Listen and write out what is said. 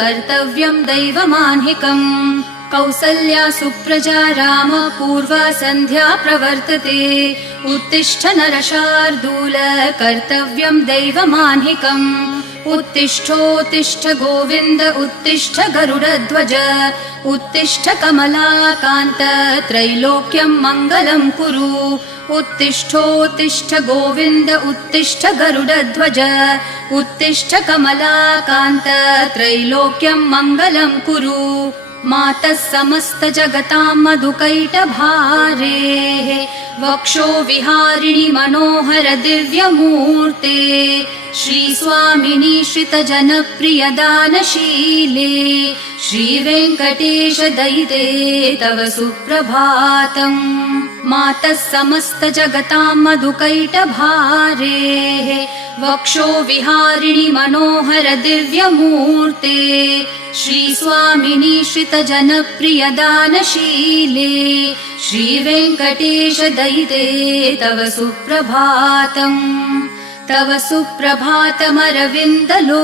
कर्तव्यम् दैवमाह्निकम् कौसल्या सुप्रजा राम पूर्वा सन्ध्या प्रवर्तते उत्तिष्ठ नरशार्दूल कर्तव्यम् दैवमाह्निकम् उत्तिष्ठोत्तिष्ठ गोविन्द उत्तिष्ठ गरुडध्वज उत्तिष्ठ कमलाकान्त त्रैलोक्यम् मङ्गलम् कुरु उत्तिष्ठोत्तिष्ठ गोविन्द उत्तिष्ठ गरुडध्वज उत्तिष्ठ कमलाकान्त त्रैलोक्यम् मङ्गलम् कुरु मातः समस्त जगताम् मधुकैटभारेः वक्षो विहारिणि मनोहर दिव्यमूर्ते श्रीस्वामिनि श्रितजनप्रिय दानशीले श्रीवेङ्कटेश दयिते तव सुप्रभातम् मातः समस्त जगताम् मधुकैटभारेः वक्षो विहारिणि मनोहर दिव्यमूर्ते श्रीस्वामिनि श्रितजनप्रिय दानशीले श्रीवेङ्कटेश दयिते तव सुप्रभातम् तव सुप्रभातमरविन्दलोचने